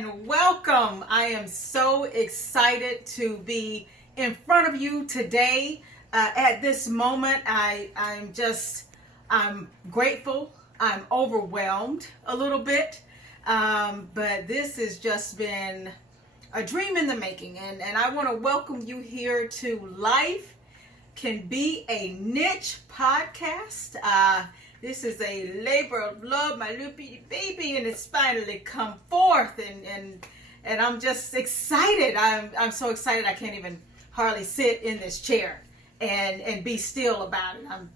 and welcome. I am so excited to be in front of you today. At this moment, I'm grateful. I'm overwhelmed a little bit, but this has just been a dream in the making, and I want to welcome you here to Life Can Be a Niche podcast. This is a labor of love, my little baby, and it's finally come forth, and I'm just excited. I'm so excited I can't even hardly sit in this chair and be still about it. I'm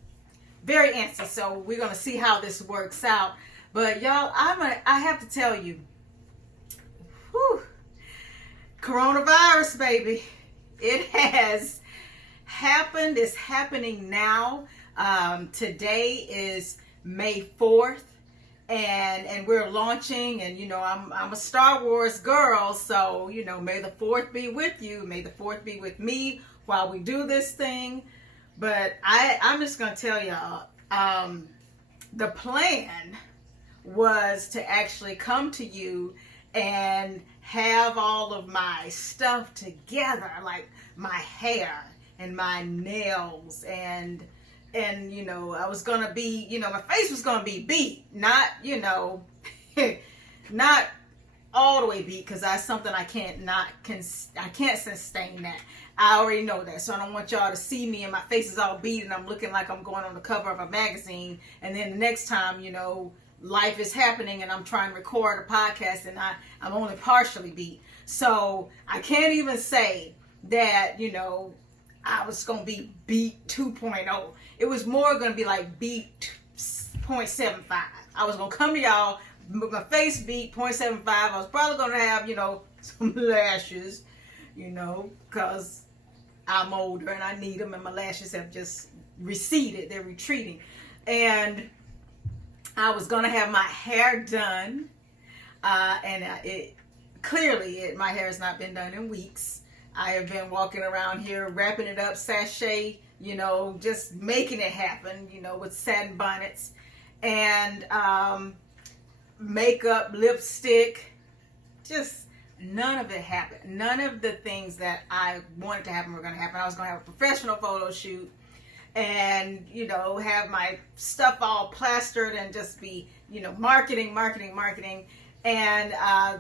very antsy, so we're gonna see how this works out. But y'all, I have to tell you, whew, coronavirus, baby, it has happened. It's happening now. Today is May 4th, and we're launching, and I'm a Star Wars girl, so may the 4th be with you, may the 4th be with me while we do this thing. But I'm just gonna tell y'all, the plan was to actually come to you and have all of my stuff together, like my hair and my nails, and I was gonna be, my face was gonna be beat, not not all the way beat, because that's something I can't sustain that. I already know that, so I don't want y'all to see me and my face is all beat and I'm looking like I'm going on the cover of a magazine, and then the next time life is happening and I'm trying to record a podcast and I'm only partially beat. So I can't even say that I was going to be beat 2.0. It was more going to be like beat 0.75. I was going to come to y'all with my face beat 0.75. I was probably going to have, some lashes, because I'm older and I need them, and my lashes have just receded. They're retreating. And I was going to have my hair done. And my hair has not been done in weeks. I have been walking around here, wrapping it up, sachet, just making it happen, with satin bonnets and makeup, lipstick. Just none of it happened. None of the things that I wanted to happen were going to happen. I was going to have a professional photo shoot and, have my stuff all plastered and just be, marketing. And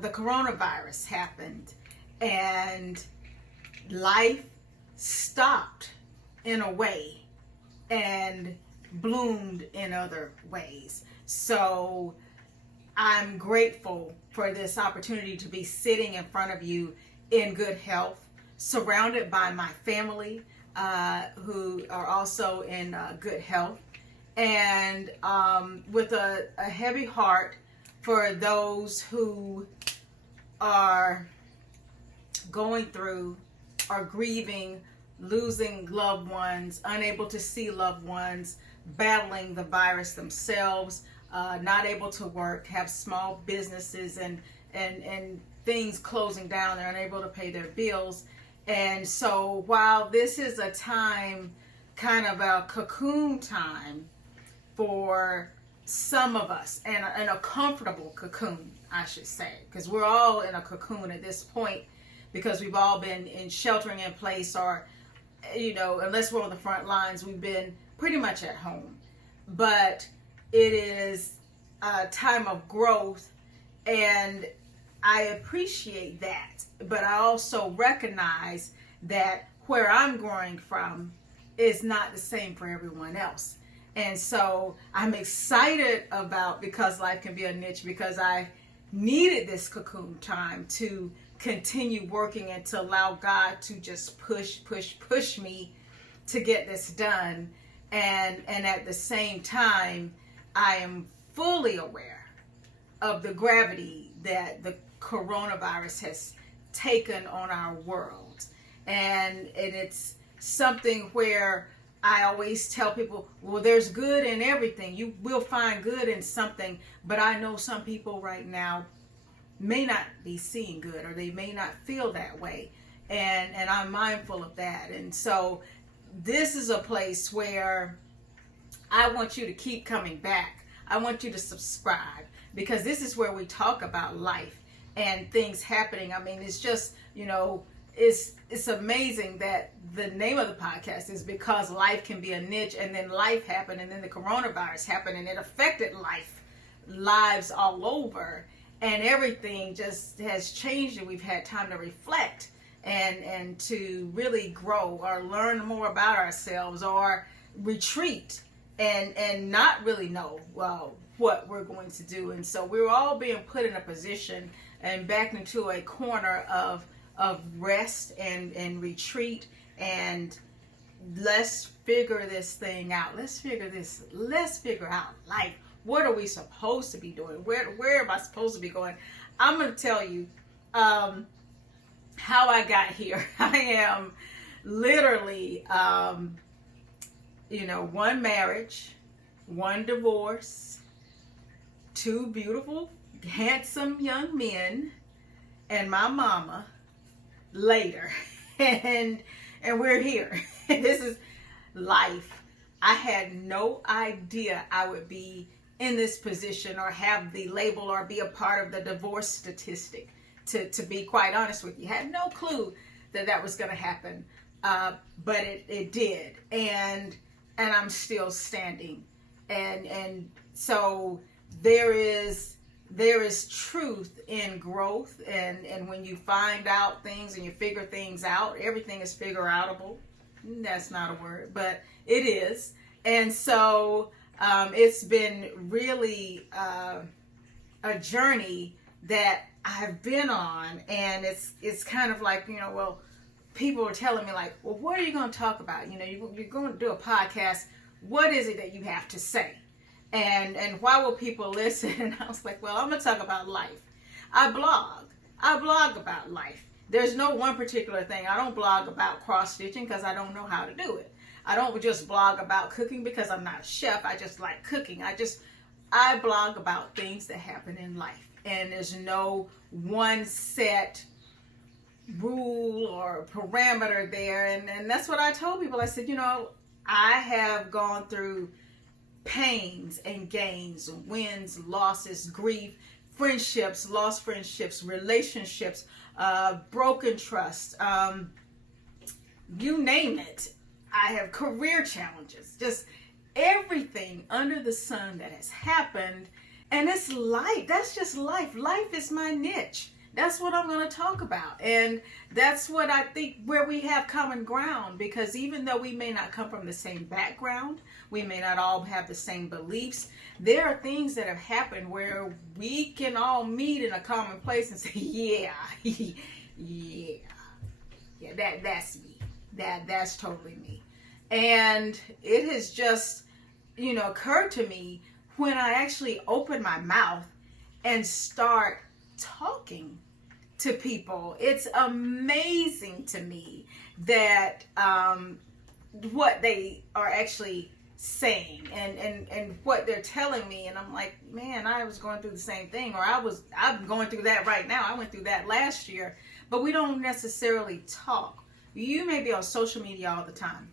the coronavirus happened, and life stopped in a way and bloomed in other ways. So I'm grateful for this opportunity to be sitting in front of you in good health, surrounded by my family who are also in good health, and with a heavy heart for those who are going through, are grieving, losing loved ones, unable to see loved ones, battling the virus themselves, not able to work, have small businesses and things closing down. They're unable to pay their bills. And so while this is a time, kind of a cocoon time for some of us, and a comfortable cocoon, I should say, because we're all in a cocoon at this point, because we've all been in sheltering in place, or unless we're on the front lines, we've been pretty much at home. But it is a time of growth, and I appreciate that. But I also recognize that where I'm growing from is not the same for everyone else. And so I'm excited about Because Life Can Be a Niche, because I needed this cocoon time to continue working and to allow God to just push me to get this done. And at the same time, I am fully aware of the gravity that the coronavirus has taken on our world. And it's something where I always tell people, well, there's good in everything. You will find good in something. But I know some people right now may not be seeing good, or they may not feel that way. And I'm mindful of that. And so this is a place where I want you to keep coming back. I want you to subscribe, because this is where we talk about life and things happening. I mean, it's just, it's amazing that the name of the podcast is because life can be a niche, and then life happened, and then the coronavirus happened, and it affected lives all over, and everything just has changed, and we've had time to reflect and to really grow or learn more about ourselves, or retreat and not really know what we're going to do. And so we're all being put in a position and back into a corner of rest and retreat, and let's figure this thing out. Let's figure out life. What are we supposed to be doing? Where am I supposed to be going? I'm going to tell you how I got here. I am literally, one marriage, one divorce, two beautiful, handsome young men, and my mama later. And we're here. This is life. I had no idea I would be in this position or have the label or be a part of the divorce statistic. To be quite honest with you, had no clue that was going to happen, but it did, and I'm still standing, and so there is truth in growth, and when you find out things and you figure things out, everything is figure outable. That's not a word, but it is, and so it's been really a journey that I've been on, and it's kind of like, people are telling me like, well, what are you going to talk about? You're going to do a podcast. What is it that you have to say? And why will people listen? And I was like, well, I'm going to talk about life. I blog about life. There's no one particular thing. I don't blog about cross stitching because I don't know how to do it. I don't just blog about cooking because I'm not a chef. I just like cooking. I blog about things that happen in life. And there's no one set rule or parameter there. And that's what I told people. I said, I have gone through pains and gains, wins, losses, grief, friendships, lost friendships, relationships, broken trust, you name it. I have career challenges, just everything under the sun that has happened. And it's life. That's just life. Life is my niche. That's what I'm going to talk about. And that's what I think where we have common ground, because even though we may not come from the same background, we may not all have the same beliefs, there are things that have happened where we can all meet in a common place and say, that's me. That's totally me. And it has just, occurred to me when I actually open my mouth and start talking to people. It's amazing to me that what they are actually saying and what they're telling me, and I'm like, man, I was going through the same thing, or I'm going through that right now. I went through that last year. But we don't necessarily talk. You may be on social media all the time,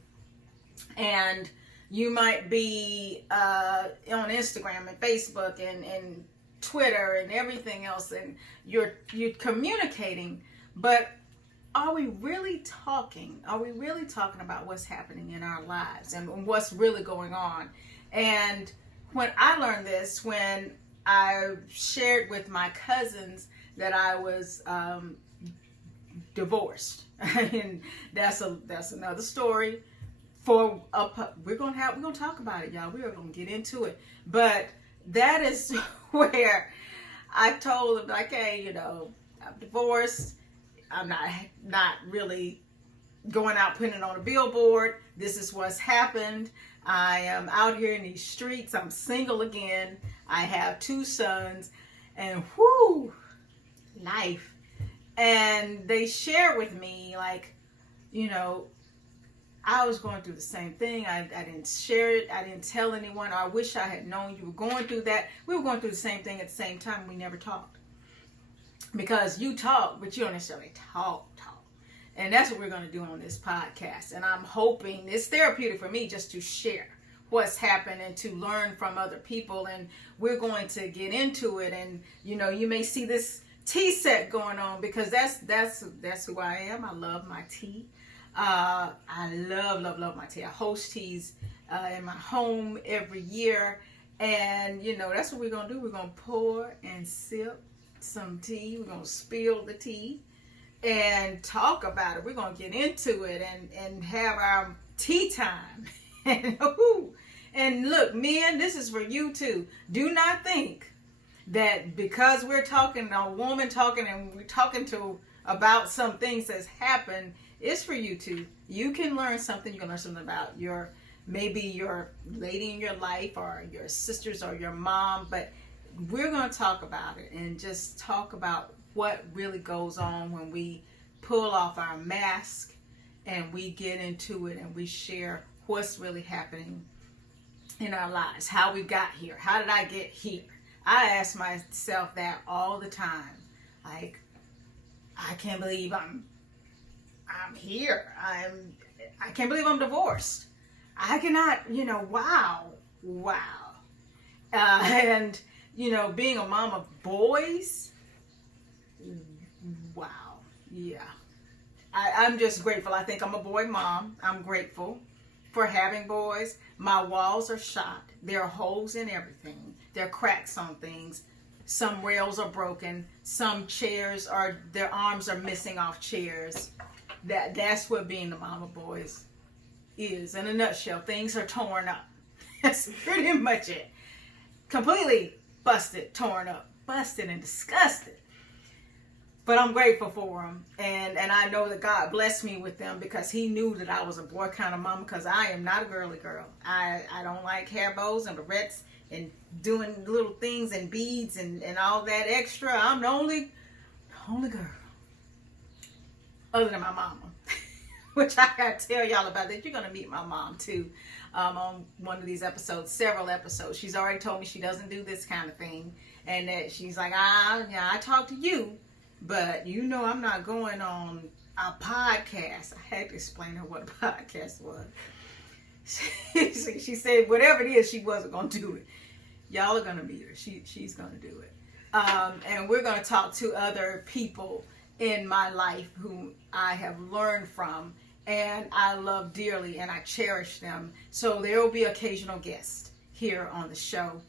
and you might be on Instagram and Facebook and Twitter and everything else, and you're communicating, but are we really talking? Are we really talking about what's happening in our lives and what's really going on? And when I learned this, when I shared with my cousins that I was divorced, and that's another story. We're gonna talk about it, y'all. We are gonna get into it, but that is where I told them, like, hey, I'm divorced. I'm not really going out putting it on a billboard. This is what's happened. I am out here in these streets. I'm single again. I have 2 sons, and life. And they shared with me, like, I was going through the same thing. I didn't share it. I didn't tell anyone. I wish I had known you were going through that. We were going through the same thing at the same time. We never talked. Because you talk, but you don't necessarily talk. And that's what we're going to do on this podcast. And I'm hoping it's therapeutic for me just to share what's happened and to learn from other people. And we're going to get into it. And, you may see this tea set going on, because that's who I am. I love my tea. I love my tea. I host teas in my home every year, and that's what we're gonna do. We're gonna pour and sip some tea. We're gonna spill the tea and talk about it. We're gonna get into it and have our tea time. And look, men, this is for you too. Do not think that because we're talking, a woman talking, and we're talking about some things that's happened, it's for you too. You can learn something. You can learn something about maybe your lady in your life, or your sisters, or your mom. But we're going to talk about it, and just talk about what really goes on when we pull off our mask and we get into it, and we share what's really happening in our lives, how we got here. How did I get here? I ask myself that all the time. Like, I can't believe I'm here. I can't believe I'm divorced. I cannot, wow. And, being a mom of boys, wow. Yeah. I'm just grateful. I think I'm a boy mom. I'm grateful for having boys. My walls are shot. There are holes in everything. There are cracks on things. Some rails are broken. Some chairs their arms are missing off chairs. That's what being the mom of boys is. In a nutshell, things are torn up. That's pretty much it. Completely busted, torn up, busted and disgusted. But I'm grateful for them. And I know that God blessed me with them, because he knew that I was a boy kind of mama, because I am not a girly girl. I don't like hair bows and barrettes and doing little things and beads and all that extra. I'm the only girl, other than my mama, which I gotta tell y'all about that. You're gonna meet my mom too on one of these episodes, several episodes. She's already told me she doesn't do this kind of thing, and that she's like, I talk to you, but I'm not going on a podcast. I had to explain to her what a podcast was. She said whatever it is, she wasn't gonna do it. Y'all are gonna meet her. She's gonna do it. And we're gonna talk to other people in my life whom I have learned from, and I love dearly, and I cherish them. So there will be occasional guests here on the show.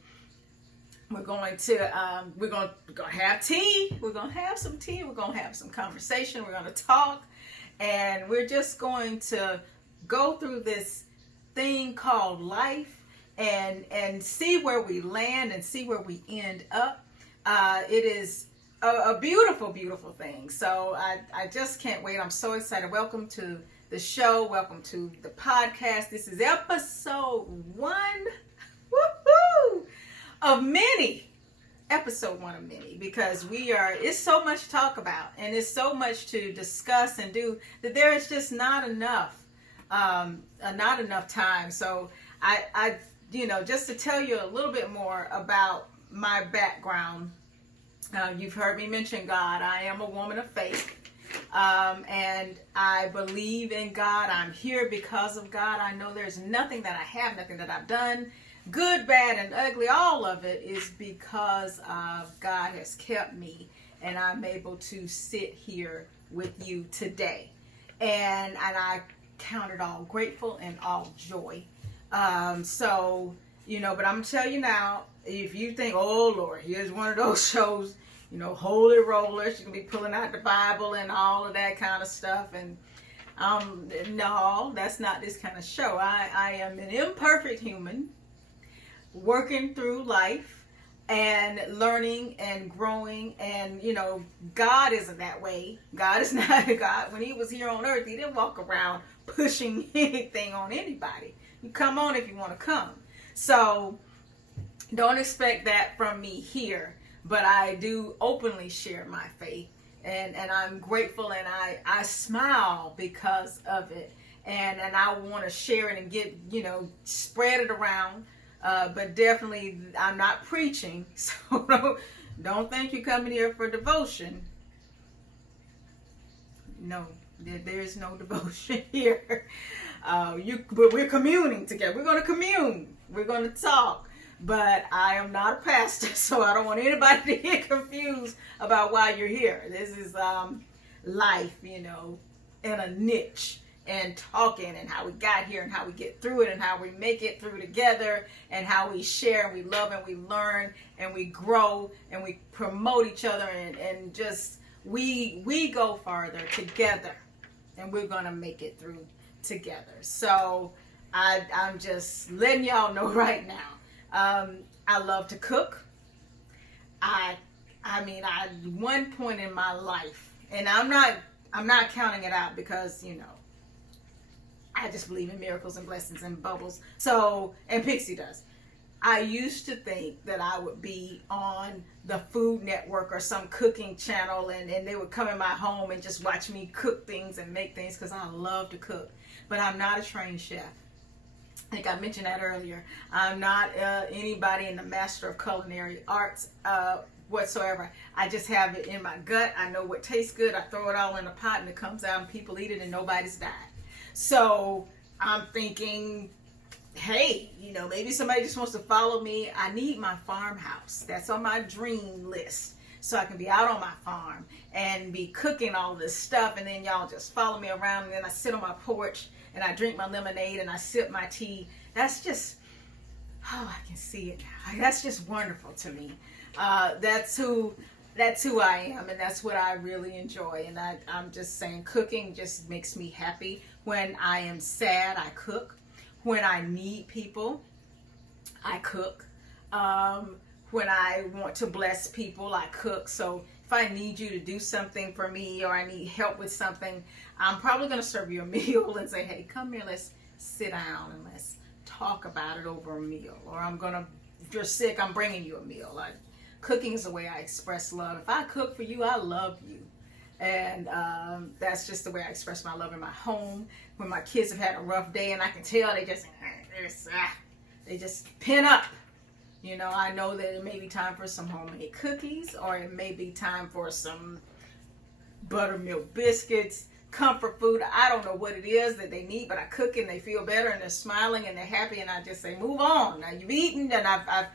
We're going to have tea. We're going to have some tea. We're going to have some conversation. We're going to talk, and we're just going to go through this thing called life and see where we land and see where we end up. It is a beautiful, beautiful thing. So I just can't wait. I'm so excited. Welcome to the show. Welcome to the podcast. This is episode 1. Woohoo! Of many. Episode 1 of many. Because it's so much to talk about. And it's so much to discuss and do that there is just not enough time. So I just to tell you a little bit more about my background. You've heard me mention God. I am a woman of faith. And I believe in God. I'm here because of God. I know there's nothing that I have, nothing that I've done, good, bad, and ugly. All of it is because God has kept me, and I'm able to sit here with you today. And I count it all grateful and all joy. But I'm going to tell you now, if you think, oh Lord, here's one of those shows, holy roller, she's going to be pulling out the Bible and all of that kind of stuff. And no, that's not this kind of show. I am an imperfect human working through life and learning and growing. And, God isn't that way. God is not a God. When he was here on earth, he didn't walk around pushing anything on anybody. You come on if you want to come. So don't expect that from me here. But I do openly share my faith, and I'm grateful, and I smile because of it, and I want to share it and get, spread it around, but definitely I'm not preaching, so don't think you're coming here for devotion. No, there is no devotion here. But we're communing together. We're going to commune. We're going to talk. but I am not a pastor, so I don't want anybody to get confused about why you're here. This is life, in a niche, and talking, and how we got here, and how we get through it, and how we make it through together, and how we share, and we love, and we learn, and we grow, and we promote each other, and just we go farther together, and we're gonna make it through together. So I'm just letting y'all know right now. I love to cook. I mean, at one point in my life, and I'm not counting it out, because I just believe in miracles and blessings and bubbles. So, and Pixie does. I used to think that I would be on the Food Network or some cooking channel, and they would come in my home and just watch me cook things and make things, because I love to cook. But I'm not a trained chef. I think I mentioned that earlier. I'm not anybody in the Master of Culinary Arts whatsoever. I just have it in my gut. I know what tastes good. I throw it all in a pot, and it comes out, and people eat it, and nobody's died. So I'm thinking, hey, maybe somebody just wants to follow me. I need my farmhouse. That's on my dream list. So I can be out on my farm and be cooking all this stuff, and then y'all just follow me around, and then I sit on my porch and I drink my lemonade and I sip my tea. That's just, I can see it now. That's just wonderful to me. That's who I am, and that's what I really enjoy. And I'm just saying, cooking just makes me happy. When I am sad, I cook. When I need people, I cook. When I want to bless people, I cook. So if I need you to do something for me, or I need help with something, I'm probably going to serve you a meal and say, hey, come here, let's sit down and let's talk about it over a meal. Or if you're sick, I'm bringing you a meal. Cooking is the way I express love. If I cook for you, I love you. And that's just the way I express my love in my home. When my kids have had a rough day, and I can tell they just pin up. I know that it may be time for some homemade cookies, or it may be time for some buttermilk biscuits, comfort food. I don't know what it is that they need, but I cook and they feel better, and they're smiling and they're happy, and I just say, move on. Now you've eaten, and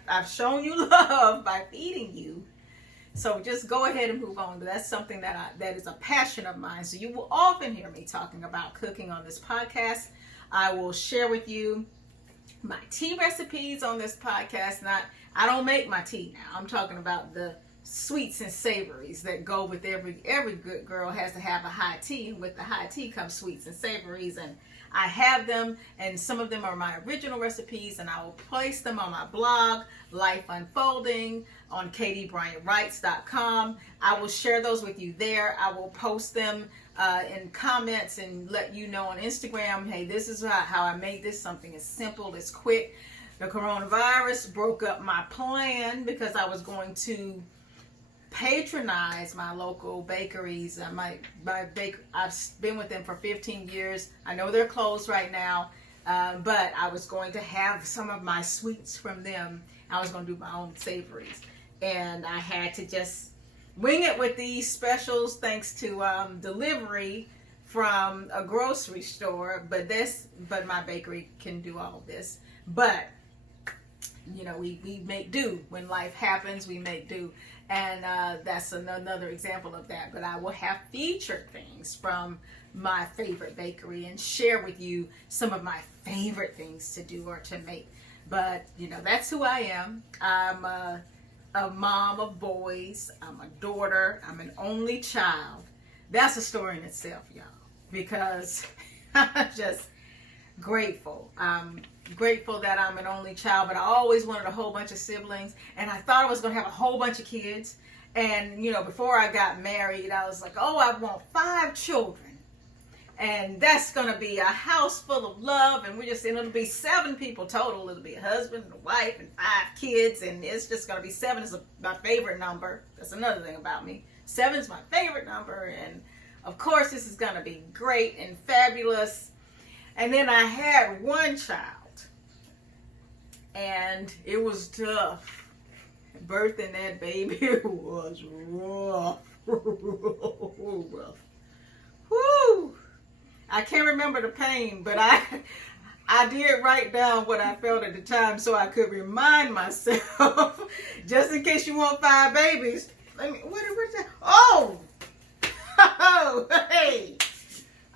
I've shown you love by feeding you. So just go ahead and move on. But that's something that is a passion of mine. So you will often hear me talking about cooking on this podcast. I will share with you my tea recipes on this podcast. I don't make my tea now. I'm talking about the sweets and savories that go with every good girl has to have a high tea, and with the high tea comes sweets and savories, and I have them, and some of them are my original recipes, and I will place them on my blog, Life Unfolding, on KDBryantWrites.com. I will share those with you there. I will post them in comments and let you know on Instagram, hey, this is how I made this. Something as simple, as quick. The coronavirus broke up my plan, because I was going to patronize my local bakeries. I've been with them for 15 years. I know they're closed right now, but I was going to have some of my sweets from them. I was going to do my own savories, and I had to just wing it with these specials, thanks to delivery from a grocery store. But my bakery can do all this. But we make do. When life happens, we make do. And that's another example of that. But I will have featured things from my favorite bakery and share with you some of my favorite things to do or to make. But, that's who I am. I'm a mom of boys. I'm a daughter. I'm an only child. That's a story in itself, y'all. Because I'm just grateful. I'm grateful that I'm an only child, but I always wanted a whole bunch of siblings, and I thought I was going to have a whole bunch of kids. And before I got married, I was like, oh, I want 5 children, and that's going to be a house full of love, and it'll be 7 people total. It'll be a husband and a wife and 5 kids, and it's just going to be 7 is my favorite number. That's another thing about me. 7 is my favorite number, and of course this is going to be great and fabulous. And then I had one child, and it was tough. Birthing that baby was rough. Rough. Woo! I can't remember the pain, but I did write down what I felt at the time so I could remind myself, just in case you want 5 babies. Let me, what that? Oh, hey,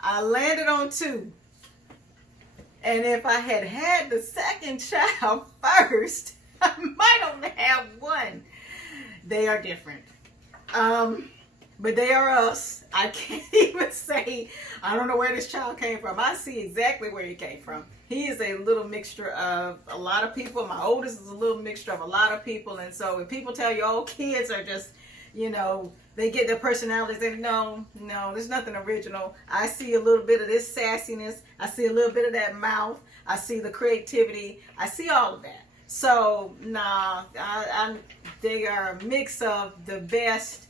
I landed on 2. And if I had had the second child first, I might only have 1. They are different. But they are us. I can't even say, I don't know where this child came from. I see exactly where he came from. He is a little mixture of a lot of people. My oldest is a little mixture of a lot of people. And so when people tell you, oh, kids are just, they get their personalities, they no, there's nothing original. I see a little bit of this sassiness. I see a little bit of that mouth. I see the creativity. I see all of that. So, they are a mix of the best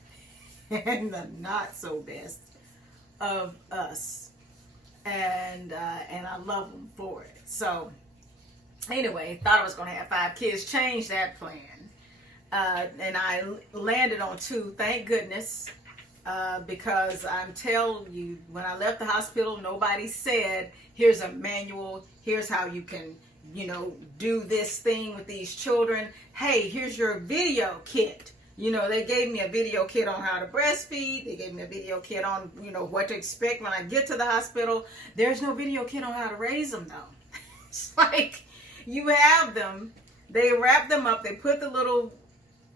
and the not so best of us, and I love them for it. So anyway, thought I was going to have 5 kids. Changed that plan, and I landed on 2. Thank goodness, because I'm telling you, when I left the hospital, nobody said, "Here's a manual. Here's how you can, do this thing with these children. Hey, here's your video kit." They gave me a video kit on how to breastfeed. They gave me a video kit on, what to expect when I get to the hospital. There's no video kit on how to raise them, though. It's like, you have them, they wrap them up, they put the little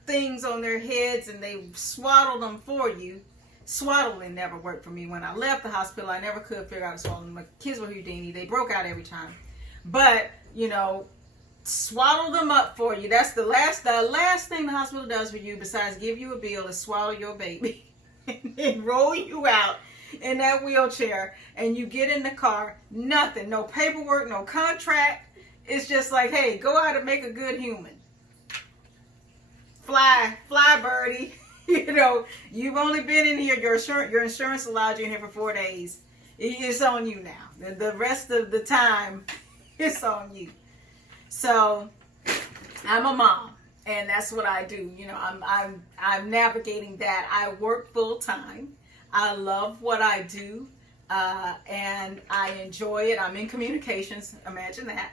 things on their heads, and they swaddle them for you. Swaddling never worked for me. When I left the hospital, I never could figure out how to swaddle them. My kids were Houdini. They broke out every time. But, swaddle them up for you. That's the last thing the hospital does for you, besides give you a bill, is swaddle your baby and then roll you out in that wheelchair, and you get in the car. Nothing, no paperwork, no contract. It's just like, hey, go out and make a good human. Fly birdie. You've only been in here. Your insurance allowed you in here for 4 days. It's on you now. The rest of the time, it's on you. So I'm a mom, and that's what I do. I'm navigating that. I work full time. I love what I do, and I enjoy it. I'm in communications. Imagine that.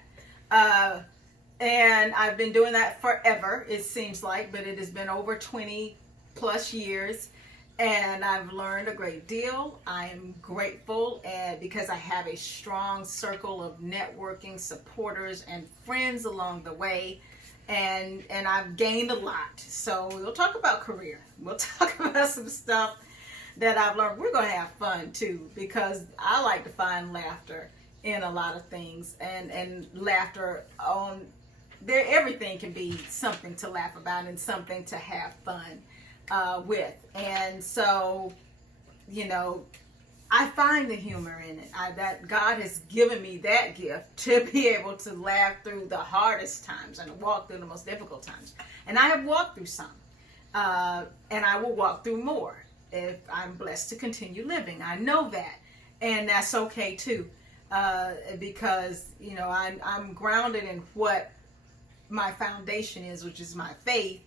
And I've been doing that forever, it seems like, but it has been over 20 plus years, and I've learned a great deal. I am grateful, and because I have a strong circle of networking supporters and friends along the way, and I've gained a lot. So we'll talk about career. We'll talk about some stuff that I've learned. We're going to have fun too, because I like to find laughter in a lot of things, and laughter on there. Everything can be something to laugh about and something to have fun with. And so, I find the humor in it. That God has given me that gift to be able to laugh through the hardest times and walk through the most difficult times. And I have walked through some, and I will walk through more if I'm blessed to continue living. I know that, and that's okay too, because I'm grounded in what my foundation is, which is my faith.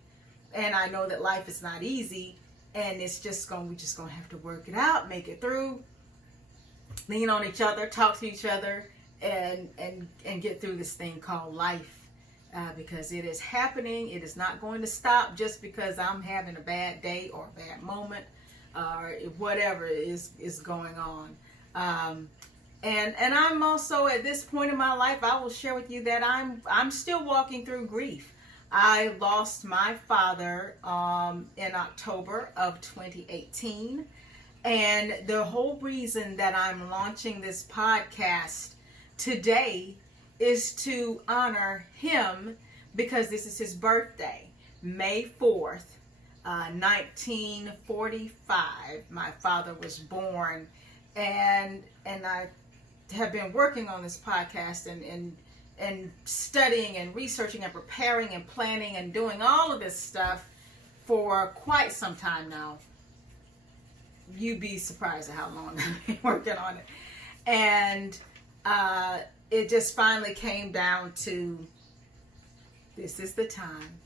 And I know that life is not easy, and we're just gonna have to work it out, make it through, lean on each other, talk to each other, and get through this thing called life, because it is happening. It is not going to stop just because I'm having a bad day or a bad moment, or whatever is going on. And I'm also, at this point in my life, I will share with you that I'm still walking through grief. I lost my father in October of 2018. And the whole reason that I'm launching this podcast today is to honor him, because this is his birthday, May 4th, 1945. My father was born, and I have been working on this podcast and studying and researching and preparing and planning and doing all of this stuff for quite some time now. You'd be surprised at how long I've been working on it. And it just finally came down to, this is the time.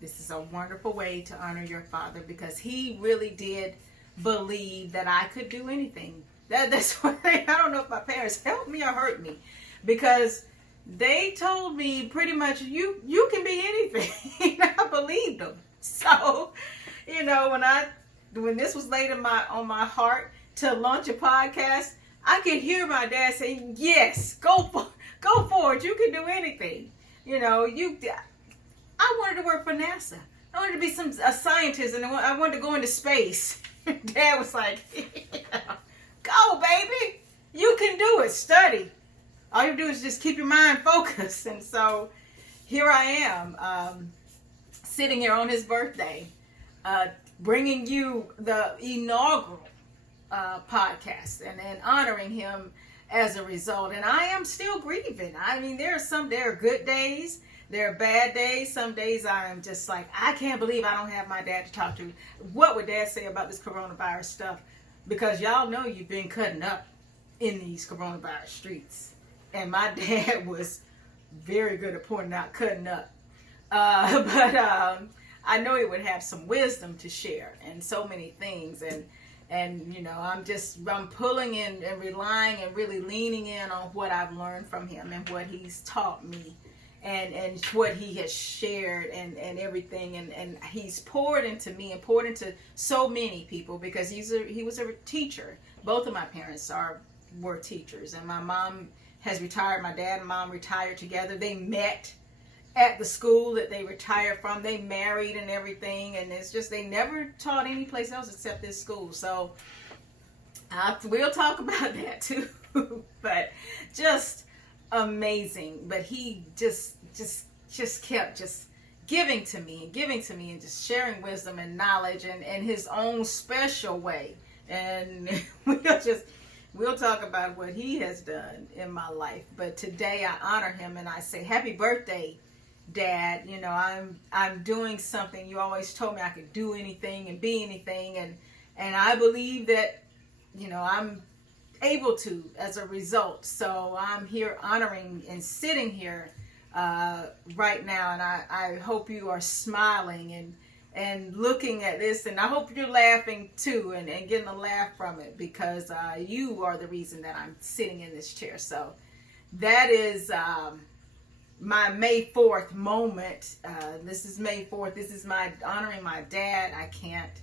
This is a wonderful way to honor your father, because he really did believe that I could do anything. That's what I don't know if my parents helped me or hurt me, because they told me pretty much you can be anything. I believed them. So, when this was laid on my heart to launch a podcast, I could hear my dad saying, "Yes, go for it. You can do anything." I wanted to work for NASA. I wanted to be a scientist, and I wanted to go into space. Dad was like, "Go, baby. You can do it. Study. All you do is just keep your mind focused." And so here I am, sitting here on his birthday, bringing you the inaugural podcast and honoring him as a result. And I am still grieving. I mean, there are good days. There are bad days. Some days I am just like, I can't believe I don't have my dad to talk to. What would Dad say about this coronavirus stuff? Because y'all know you've been cutting up in these coronavirus streets. And my dad was very good at pointing out cutting up. But I know he would have some wisdom to share and so many things. And I'm pulling in and relying and really leaning in on what I've learned from him and what he's taught me. And what he has shared and everything, and he's poured into me and poured into so many people, because he was a teacher. Both of my parents were teachers, and my mom has retired. My dad and mom retired together. They met at the school that they retired from. They married and everything, and it's just they never taught any place else except this school. So we'll talk about that too. But just amazing. But he just kept giving to me and just sharing wisdom and knowledge and his own special way. And we'll talk about what he has done in my life. But today I honor him and I say, happy birthday, Dad. I'm doing something. You always told me I could do anything and be anything, and I believe that I'm able to as a result. So I'm here honoring and sitting here right now, and I hope you are smiling and looking at this, and I hope you're laughing too and getting a laugh from it, because you are the reason that I'm sitting in this chair. So that is my May 4th moment. This is May 4th. This is my honoring my dad. I can't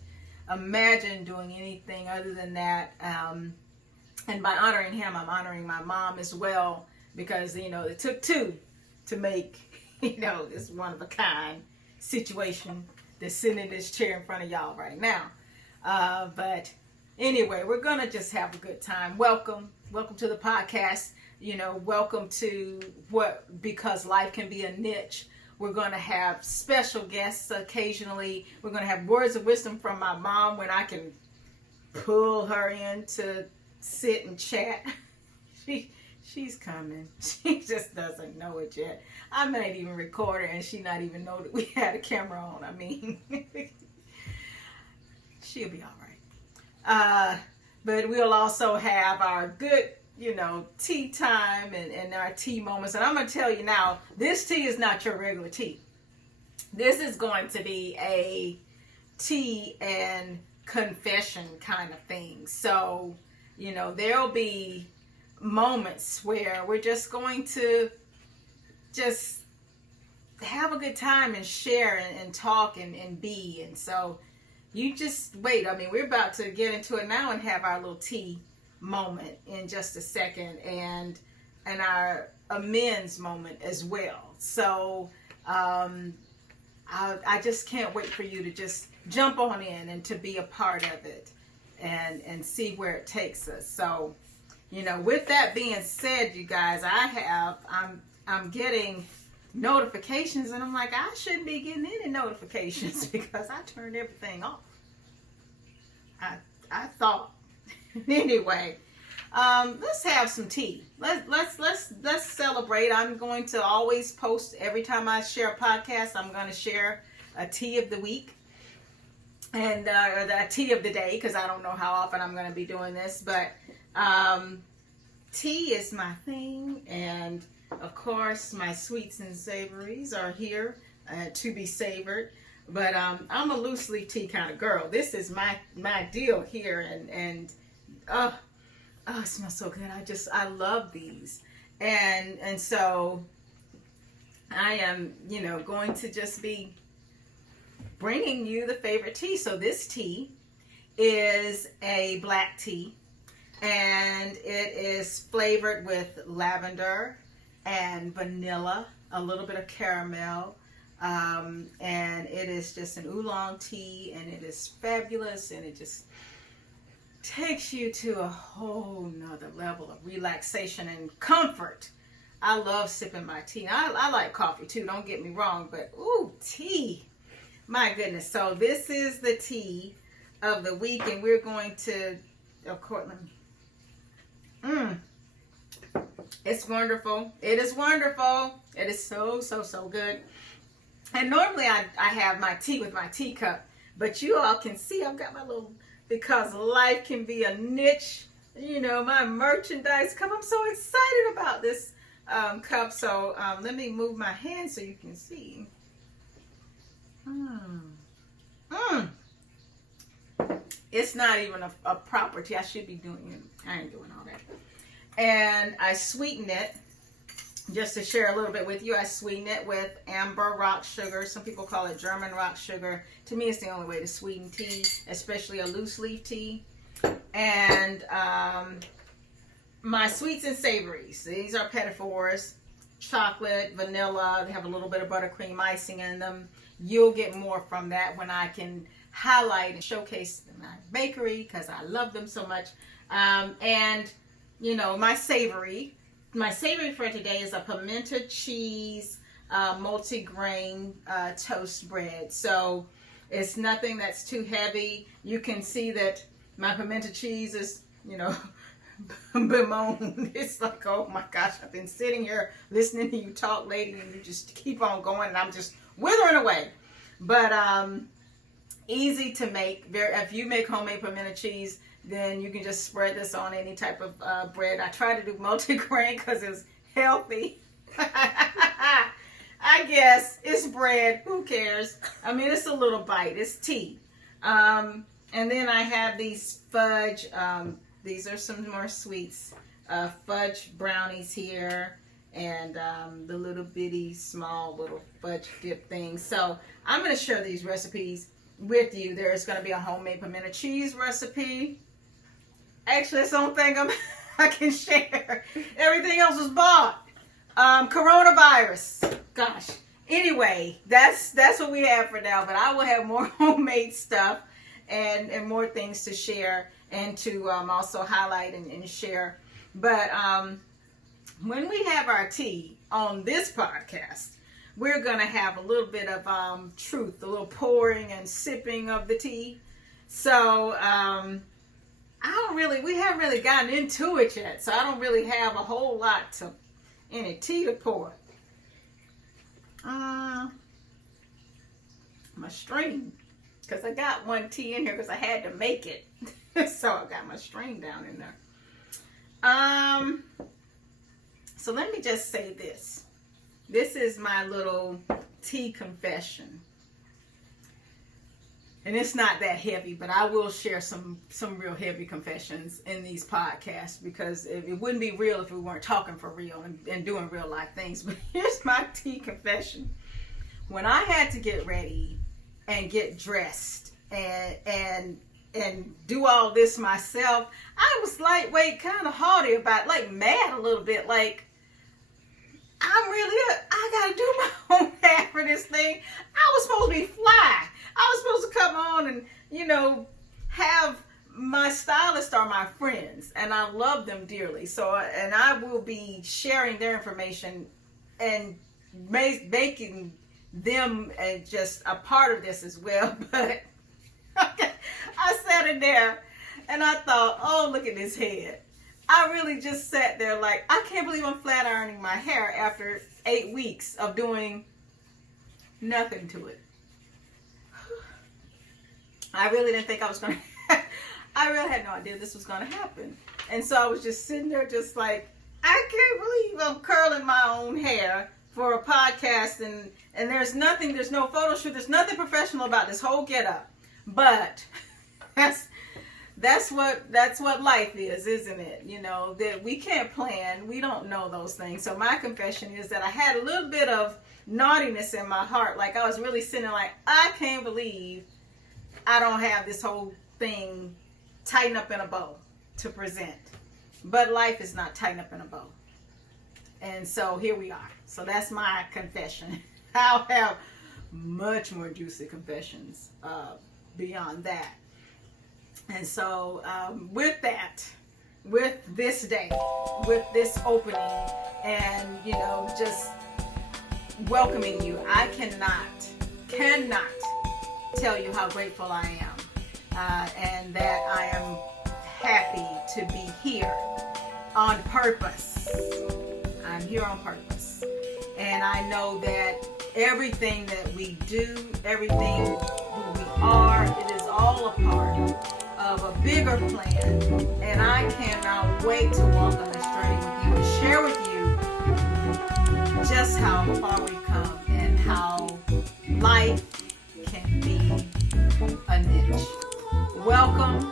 imagine doing anything other than that. And by honoring him, I'm honoring my mom as well, because, it took two to make, this one-of-a-kind situation that's sitting in this chair in front of y'all right now. But anyway, we're going to just have a good time. Welcome to the podcast. Welcome to because life can be a niche. We're going to have special guests occasionally. We're going to have words of wisdom from my mom when I can pull her in to sit and chat. She's coming. She just doesn't know it yet. I might even record her and she not even know that we had a camera on. I mean, she'll be all right. But we'll also have our good, tea time and our tea moments. And I'm going to tell you now, this tea is not your regular tea. This is going to be a tea and confession kind of thing. So, there'll be moments where we're just going to just have a good time and share and talk and be. And so you just wait. I mean, we're about to get into it now and have our little tea moment in just a second, and our amends moment as well. So I just can't wait for you to just jump on in and to be a part of it and see where it takes us. So, with that being said, you guys, I'm getting notifications, and I'm like, I shouldn't be getting any notifications because I turned everything off. I thought. Anyway, let's have some tea. Let's celebrate. I'm going to always post every time I share a podcast. I'm going to share a tea of the week and or the tea of the day, because I don't know how often I'm going to be doing this, but tea is my thing, and of course my sweets and savories are here to be savored. But I'm a loose leaf tea kind of girl. This is my deal here, and it smells so good. I love these. And so I am, going to just be bringing you the favorite tea. So this tea is a black tea, and it is flavored with lavender and vanilla, a little bit of caramel, and it is just an oolong tea, and it is fabulous, and it just takes you to a whole nother level of relaxation and comfort. I love sipping my tea. I like coffee too, don't get me wrong, but ooh, tea. My goodness. So this is the tea of the week, and we're going to, of course, it's wonderful. It is wonderful. It is so, so, so good. And normally I have my tea with my teacup, but you all can see I've got my little, because life can be a niche, my merchandise cup. I'm so excited about this cup. So let me move my hand so you can see. It's not even a proper tea. I should be doing it. I ain't doing all that. And I sweeten it, just to share a little bit with you. I sweeten it with amber rock sugar. Some people call it German rock sugar. To me, it's the only way to sweeten tea, especially a loose leaf tea. And my sweets and savories. These are petit fours, chocolate, vanilla. They have a little bit of buttercream icing in them. You'll get more from that when I can highlight and showcase my bakery, because I love them so much. And my savory for today is a pimento cheese multi-grain toast bread. So it's nothing that's too heavy. You can see that my pimento cheese is, bemoaned. It's like, oh my gosh, I've been sitting here listening to you talk, lady, and you just keep on going, and I'm just withering away. But easy to make. If you make homemade pimento cheese, then you can just spread this on any type of bread. I try to do multi-grain because it's healthy. I guess it's bread. Who cares? I mean, it's a little bite. It's tea. And then I have these fudge. These are some more sweets. Fudge brownies here. And the little bitty, small little fudge dip things. So I'm going to share these recipes with you. There's going to be a homemade pimento cheese recipe. Actually, that's the only thing I can share. Everything else was bought. Coronavirus. Gosh. Anyway, that's what we have for now. But I will have more homemade stuff and more things to share and to also highlight and share. But when we have our tea on this podcast, we're going to have a little bit of truth, a little pouring and sipping of the tea. So we haven't really gotten into it yet, so I don't really have a whole lot any tea to pour. My stream, because I got one tea in here because I had to make it. So I got my stream down in there. So let me just say this. This is my little tea confession. And it's not that heavy, but I will share some real heavy confessions in these podcasts, because it wouldn't be real if we weren't talking for real and doing real life things. But here's my tea confession. When I had to get ready and get dressed and do all this myself, I was lightweight, kind of haughty about, like mad a little bit, like, I gotta do my own hair for this thing. I was supposed to be fly. I was supposed to come on and, have my stylist are my friends, and I love them dearly. So, and I will be sharing their information and making them just a part of this as well. But I sat in there and I thought, oh, look at this head. I really just sat there like, I can't believe I'm flat ironing my hair after 8 weeks of doing nothing to it. I really didn't think I was going to, I really had no idea this was going to happen. And so I was just sitting there just like, I can't believe I'm curling my own hair for a podcast, and there's no photo shoot, there's nothing professional about this whole getup. But that's that's what life is, isn't it? You know, that we can't plan. We don't know those things. So my confession is that I had a little bit of naughtiness in my heart. Like I was really sitting like, I can't believe I don't have this whole thing tightened up in a bow to present. But life is not tightened up in a bow. And so here we are. So that's my confession. I'll have much more juicy confessions beyond that. And so with that, with this day, with this opening, and, you know, just welcoming you, I cannot tell you how grateful I am, and that I am happy to be here on purpose. I'm here on purpose. And I know that everything that we do, everything who we are, it is all a part of a bigger plan. And I cannot wait to walk on this journey with you, to share with you just how far we've come and how life can be a niche. Welcome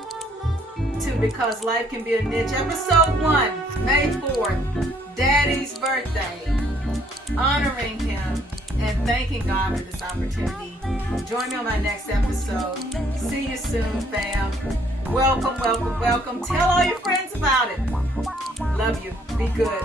to Because Life Can Be a Niche, episode 1, May 4th, Daddy's birthday. Honoring him and thanking God for this opportunity. Join me on my next episode. See you soon, fam. Welcome, welcome, welcome. Tell all your friends about it. Love you. Be good.